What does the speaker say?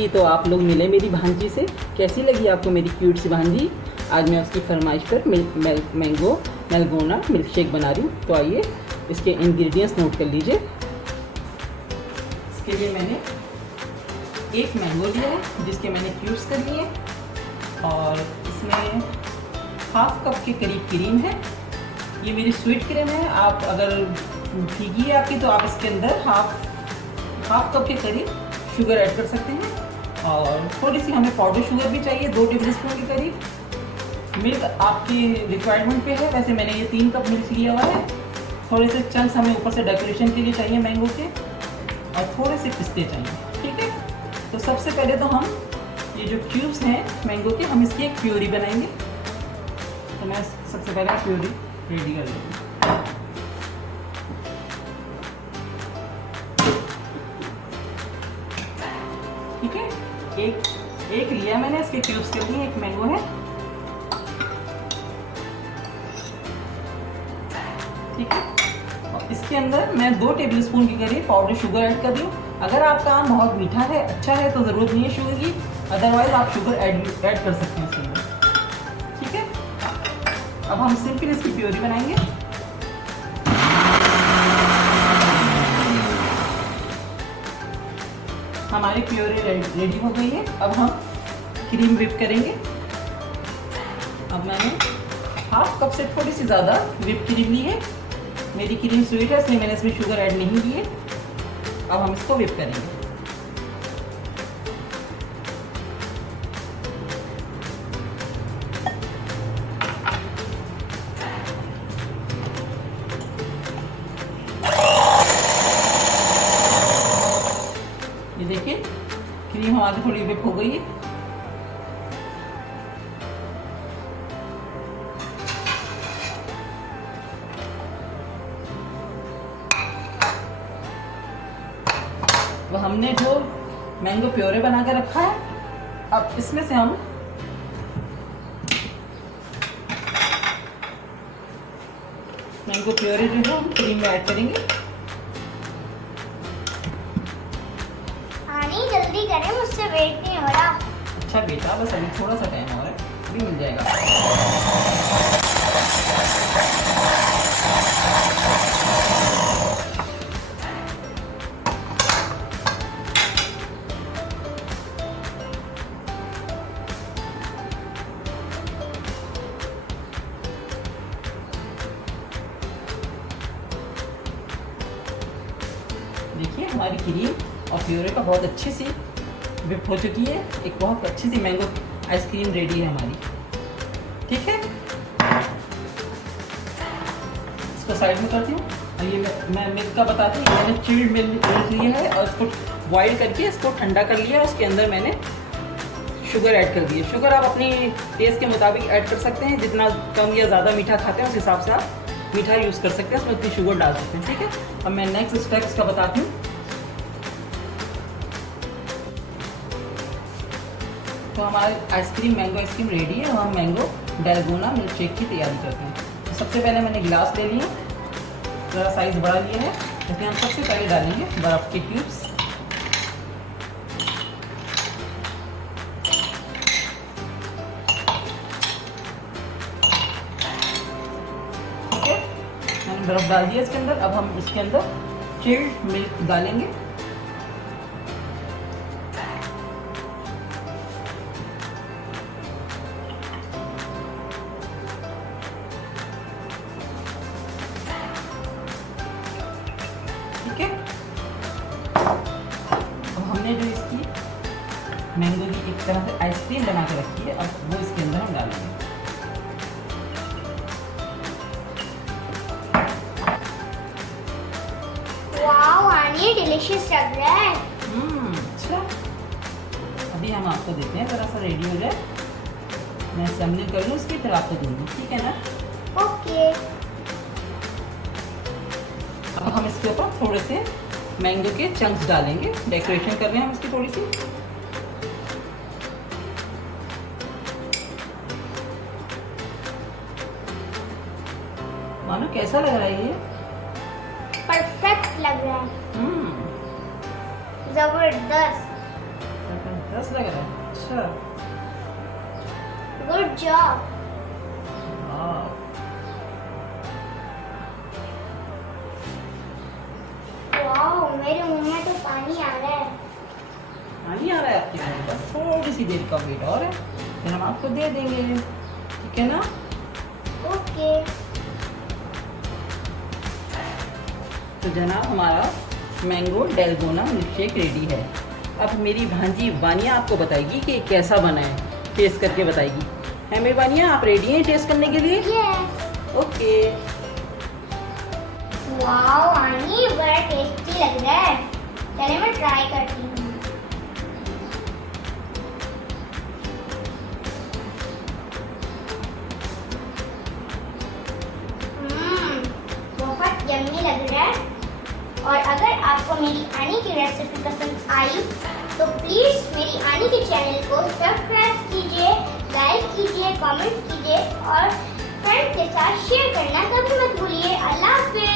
जी, तो आप लोग मिले मेरी भांजी से। कैसी लगी आपको मेरी क्यूट सी भांजी? आज मैं उसकी फरमाइश पर मैंगो मेलगोना मिल्क शेक बना रही हूँ। तो आइए इसके इंग्रेडिएंट्स नोट कर लीजिए। इसके लिए मैंने एक मैंगो लिया है जिसके मैंने क्यूब्स कर लिए, और इसमें हाफ कप के करीब क्रीम है। ये मेरी स्वीट क्रीम है। आप अगर फीकी है आपकी तो आप इसके अंदर हाफ कप के करीब शुगर ऐड कर सकते हैं, और थोड़ी सी हमें पाउडर शुगर भी चाहिए, 2 टेबल स्पून के करीब। मिल्क आपकी रिक्वायरमेंट पे है। वैसे मैंने ये 3 कप मिल्क लिया हुआ है। थोड़े से चंक्स हमें ऊपर से डेकोरेशन के लिए चाहिए मैंगो के, और थोड़े से पिस्ते चाहिए। ठीक है, तो सबसे पहले तो हम ये जो क्यूब्स हैं मैंगो के, हम इसकी एक प्यूरी बनाएंगे। तो मैं सबसे पहले प्यूरी रेडी कर लूँगी। ठीक है, एक लिया मैंने इसके क्यूब्स के लिए, एक मैंगो है। ठीक है, और इसके अंदर मैं 2 टेबल स्पून के करीब पाउडर शुगर ऐड कर रही हूँ। अगर आपका आम बहुत मीठा है, अच्छा है, तो ज़रूरत नहीं है शुगर की, अदरवाइज आप शुगर ऐड कर सकते हैं इसके अंदर। ठीक है, अब हम सिंपल इसकी प्योरी बनाएंगे। हमारी प्योरी रेडी हो गई है। अब हम क्रीम व्हिप करेंगे। अब मैंने हाफ कप से थोड़ी सी ज़्यादा व्हिप क्रीम ली है। मेरी क्रीम स्वीट है इसलिए मैंने इसमें शुगर ऐड नहीं की है। अब हम इसको व्हिप करेंगे। ये देखिए क्रीम हमारी थोड़ी व्हिप हो गई है। तो हमने जो मैंगो प्योरे बना कर रखा है, अब इसमें से हम मैंगो प्योरे जो है हम क्रीम में ऐड करेंगे। जल्दी करें, मुझसे वेट नहीं हो रहा। अच्छा बेटा, बस अभी थोड़ा सा टाइम और है, अभी मिल जाएगा। देखिए हमारी क्रीम और प्योरे का बहुत अच्छी सी व्हिप हो चुकी है। एक बहुत अच्छी सी मैंगो आइसक्रीम रेडी है हमारी। ठीक है, इसको साइड में करती हूँ। और ये मैं मिल्क का बताती हूँ। मैंने चिल्ड मिल्क लिया है और इसको बॉइल करके इसको ठंडा कर लिया है। उसके अंदर मैंने शुगर ऐड कर दी है। शुगर आप अपनी टेस्ट के मुताबिक ऐड कर सकते हैं। जितना कम या ज़्यादा मीठा खाते हैं उस हिसाब से आप मीठा यूज़ कर सकते हैं, उसमें उतनी शुगर डाल सकते हैं। ठीक है, अब मैं नेक्स्ट स्टेप इसका बताती हूँ। तो हमारी आइसक्रीम मैंगो आइसक्रीम रेडी है। हम मैंगो डेलगोना मिल्क शेक की तैयारी करते हैं। तो सबसे पहले मैंने गिलास ले लिया, ज़रा साइज़ बड़ा लिया है। इसमें हम सबसे पहले डालेंगे बर्फ़ के क्यूब्स। ठीक है, मैंने बर्फ़ डाल दिया इसके अंदर। अब हम इसके अंदर चिल्ड मिल्क डालेंगे। ठीक है, अब हमने जो इसकी मैंगो की एक तरह से आइसक्रीम बना के रखी है, अब वो इसके अंदर हम डालेंगे। वाओ आनी डिलीशियस लग रहा है। अच्छा, अभी हम आपको देते हैं, ज़रा सा रेडी हो जाए, मैं असेंबली कर लूँ उसकी, फिर आपको दूँगी। ठीक है ना? ओके। अब हम इसके ऊपर थोड़े से मैंगो के चंक्स डालेंगे। डेकोरेशन कर रहे हैं हम इसकी थोड़ी सी। मानो कैसा लग रहा है ये? परफेक्ट लग रहा है, जबरदस्त। ज़बरदस्त लग रहा है। अच्छा गुड जॉब। वाह, वाओ, मेरे मुंह में तो पानी आ रहा है। पानी आ रहा है आपके मुंह में? बस थोड़ी सी देर का वेट और है, फिर हम आपको दे देंगे, ठीक है ना? ओके। तो जनाब हमारा mango dalgona milk shake ready है। अब मेरी भांजी वानिया आपको बताएगी कि कैसा बना है, टेस्ट करके बताएगी। है मेरी वानिया, आप रेडी हैं टेस्ट करने के लिए? यस। ओके। वाओ आनी, बड़ा टेस्टी लग रहा है। चलिए मैं ट्राई करती हूँ। बहुत यम्मी लग रहा है। और अगर आपको मेरी आनी की रेसिपी पसंद आई तो प्लीज मेरी आनी के चैनल को सब्सक्राइब कीजिए, लाइक कीजिए, कमेंट कीजिए और फ्रेंड के साथ शेयर करना कभी मत भूलिए। अल्लाह हाफिज़।